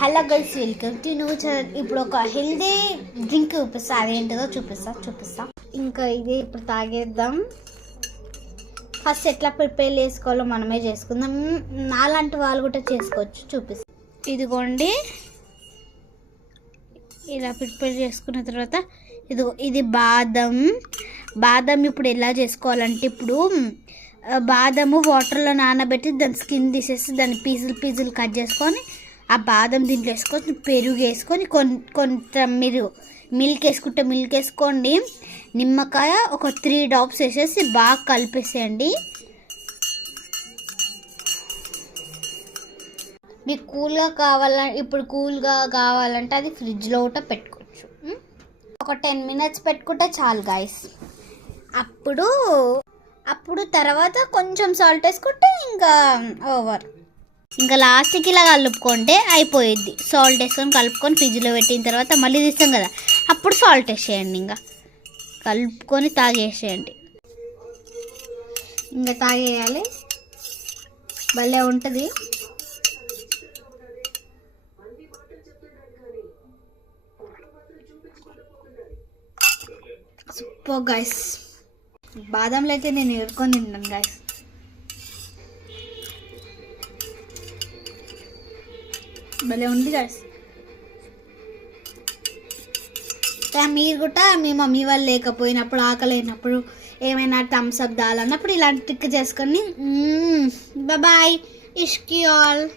Hello guys, welcome to new channel. ఇప్పుడు ఒక healthy drink చూపిస్తా, అదేంటిదో చూపిస్తా. ఇంకా ఇదే ఇప్పుడు తాగేద్దాం. ఫస్ట్ ఎట్లా ప్రిపేర్ చేసుకోవాలో మనమే చేసుకుందాం. నాలాంటి వాళ్ళు కూడా చేసుకోవచ్చు, చూపిస్తాం. ఇదిగోండి, ఇలా ప్రిపేర్ చేసుకున్న తర్వాత ఇది బాదం ఇప్పుడు ఎలా చేసుకోవాలంటే, ఇప్పుడు బాదము వాటర్లో నానబెట్టి దాని స్కిన్ తీసేసి దాన్ని పీసులు కట్ చేసుకొని ఆ బాదం దీంట్లో వేసుకొని పెరుగు వేసుకొని కొంచెం మీరు మిల్క్ వేసుకుంటే మిల్క్ వేసుకోండి. నిమ్మకాయ ఒక 3 డ్రాప్స్ వేసేసి బాగా కలిపేసేయండి. మీకు కూల్గా కావాలంటే అది ఫ్రిడ్జ్లో కూడా పెట్టుకోవచ్చు. ఒక 10 మినిట్స్ పెట్టుకుంటే చాలు గాయస్. అప్పుడు తర్వాత కొంచెం సాల్ట్ వేసుకుంటే ఇంకా ఓవర్. ఇంకా లాస్ట్కి ఇలా కలుపుకుంటే అయిపోయిద్ది. సాల్ట్ వేసుకొని కలుపుకొని ఫ్రిడ్జ్లో పెట్టిన తర్వాత మళ్ళీ తీస్తాం కదా, అప్పుడు సాల్ట్ వేసేయండి. ఇంకా కలుపుకొని తాగేసేయండి. ఇంకా తాగేయాలి, భలే ఉంటుంది. Super guys. బాదంలో అయితే నేను ఎరుకొని తింటాను గైస్. భలే ఉంది గైస్. మీరు కూడా మీ మమ్మీ వాళ్ళు లేకపోయినప్పుడు, ఆకలేనప్పుడు, ఏమైనా థమ్స్ అప్ దాలన్నప్పుడు ఇలాంటి ట్రిక్ చేసుకొని బాయ్. ఇష్కి ఆల్.